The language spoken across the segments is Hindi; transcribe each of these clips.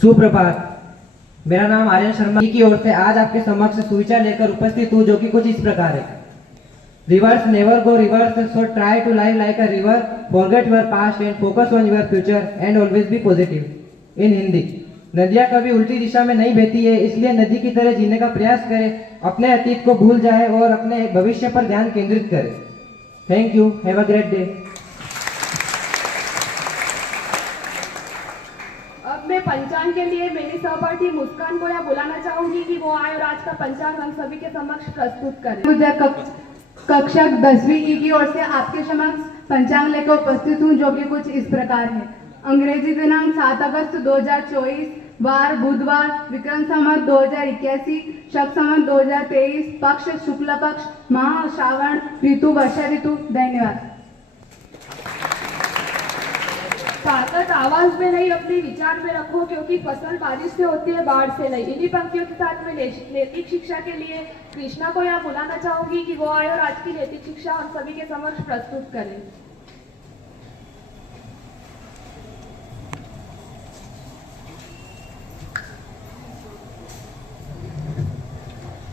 सुप्रभात। मेरा नाम आर्यन शर्मा की ओर से आज आपके समक्ष सुविचार लेकर उपस्थित हूँ, जो कि कुछ इस प्रकार है। Rivers never go reverse, so try to live like a river, forget your past and focus on your future and always be positive. In Hindi, नदियाँ कभी उल्टी दिशा में नहीं बहती है, इसलिए नदी की तरह जीने का प्रयास करें, अपने अतीत को भूल जाए और अपने भविष्य पर ध्यान केंद्रित करें। Thank you, have a great day. अब मैं पंचांग के लिए मेरी सहपाठी मुस्कान को यह बुलाना चाहूंगी कि वो आए और आज का पंचांग हम सभी के समक्ष प्रस्तुत करें। मुझे कक्षा 10वीं ई की ओर से आपके समक्ष पंचांग लेकर उपस्थित हूँ, जो कि कुछ इस प्रकार है। अंग्रेजी दिनांक 7 अगस्त 2024, वार बुधवार, विक्रम संवत 2081, शक संवत 2023, पक्ष शुक्ल पक्ष, माह श्रावण, ऋतु वर्षा ऋतु। धन्यवाद। ताकत आवाज में नहीं, अपने विचार में रखो, क्योंकि फसल बारिश से होती है, बाढ़ से नहीं। इन्हीं पंक्तियों के साथ में नैतिक शिक्षा के लिए कृष्णा को यहाँ बुलाना चाहूंगी कि वो आए और आज की नैतिक शिक्षा हम सभी के समक्ष प्रस्तुत करें।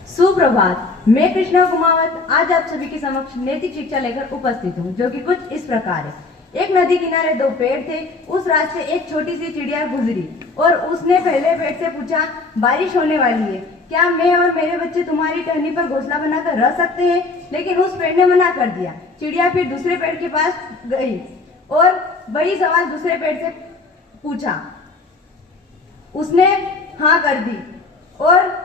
सुप्रभात। मैं कृष्णा कुमावत आज आप सभी के समक्ष नैतिक शिक्षा लेकर उपस्थित हूँ, जो कि कुछ इस प्रकार है। एक नदी किनारे दो पेड़ थे। उस रास्ते एक छोटी सी चिड़िया गुजरी और उसने पहले पेड़ से पूछा, बारिश होने वाली है, क्या मैं और मेरे बच्चे तुम्हारी टहनी पर घोंसला बनाकर रह सकते हैं? लेकिन उस पेड़ ने मना कर दिया। चिड़िया फिर दूसरे पेड़ के पास गई और वही सवाल दूसरे पेड़ से पूछा। उसने हाँ कर दी और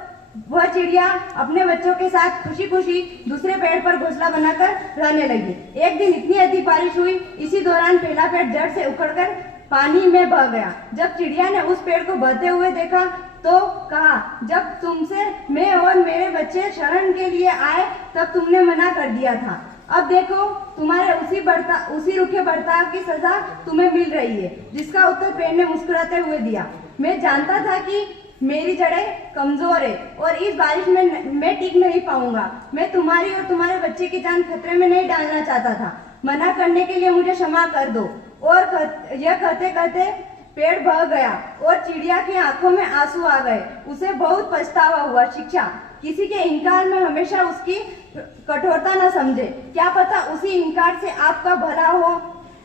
वह चिड़िया अपने बच्चों के साथ खुशी खुशी दूसरे पेड़ पर घोंसला बनाकर रहने लगी। एक दिन इतनी अधिक बारिश हुई, इसी दौरान पहला पेड़ जड़ से उखड़कर पानी में बह गया। जब चिड़िया ने उस पेड़ को बहते हुए देखा तो कहा, जब तुमसे मैं और मेरे बच्चे शरण के लिए आए तब तुमने मना कर दिया था। अब देखो, तुम्हारे उसी रूखे बर्ताव की सजा तुम्हें मिल रही है। जिसका उत्तर पेड़ ने मुस्कुराते हुए दिया, मैं जानता था कि मेरी जड़ें कमजोर है और इस बारिश में मैं टिक नहीं पाऊंगा। मैं तुम्हारी और तुम्हारे बच्चे की जान खतरे में नहीं डालना चाहता था। मना करने के लिए मुझे क्षमा कर दो। और यह कहते कहते पेड़ बह गया और चिड़िया की आंखों में आंसू आ गए। उसे बहुत पछतावा हुआ। शिक्षा, किसी के इनकार में हमेशा उसकी कठोरता न समझे। क्या पता उसी इनकार से आपका भला हो।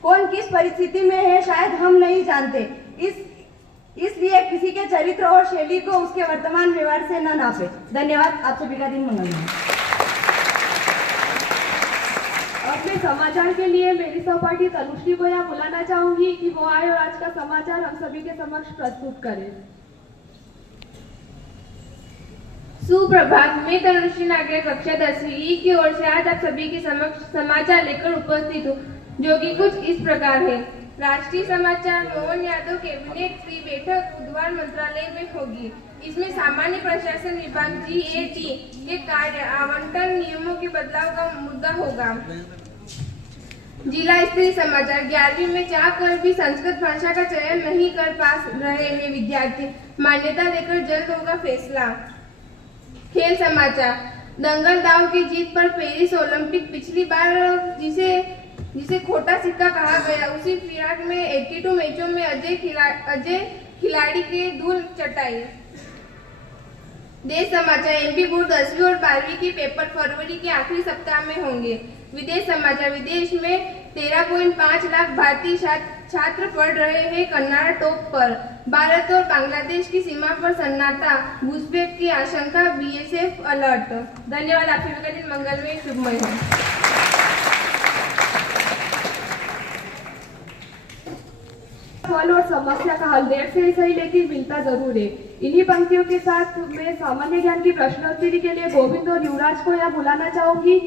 कौन किस परिस्थिति में है शायद हम नहीं जानते, इसलिए किसी के चरित्र और शैली को उसके वर्तमान व्यवहार से न नापे। धन्यवाद। आप सभी का दिन मंगलमय। अब मैं समाचार के लिए मेरी सहपाठी तनुश्री को यहाँ बुलाना चाहूंगी कि वो आए और आज का समाचार हम सभी के समक्ष प्रस्तुत करें। सुप्रभात। मैं तनुश्री नागरे कक्षा 10वीं ई की ओर से आज आप सभी के समक्ष समाचार लेकर उपस्थित हूँ, जो कि कुछ इस प्रकार है। राष्ट्रीय समाचार मोहन यादव कैबिनेट की बैठक बुधवार मंत्रालय में होगी। इसमें सामान्य प्रशासन विभाग GAT के कार्य आवंटन नियमों के बदलाव का मुद्दा होगा। जिला स्तरीय समाचार 11वीं में चाहकर भी संस्कृत भाषा का चयन नहीं कर पा रहे हैं विद्यार्थी, मान्यता देकर जल्द होगा फैसला। खेल समाचार, दंगल दाव की जीत पर पेरिस ओलंपिक पिछली बार जिसे खोटा सिक्का कहा गया, उसी फिराक में 82 मैचों में अजय खिलाड़ी के धूल चटाई। देश समाचार, MP बोर्ड 10वीं और 12वीं की पेपर फरवरी के आखिरी सप्ताह में होंगे। विदेश समाचार, विदेश में 13.5 लाख भारतीय छात्र पढ़ रहे हैं कन्नाडा टॉप पर। भारत और बांग्लादेश की सीमा पर सन्नाटा, घुसपैठ की आशंका, BSF अलर्ट। धन्यवाद। आप सभी का दिन मंगलमय शुभमय हो। सवाल और समस्या का हल देर से सही लेकिन मिलता जरूर है। इन्हीं पंक्तियों के साथ मैं सामान्य ज्ञान की प्रश्नोत्तरी के लिए गोविंद और युवराज को यहाँ बुलाना चाहूंगी।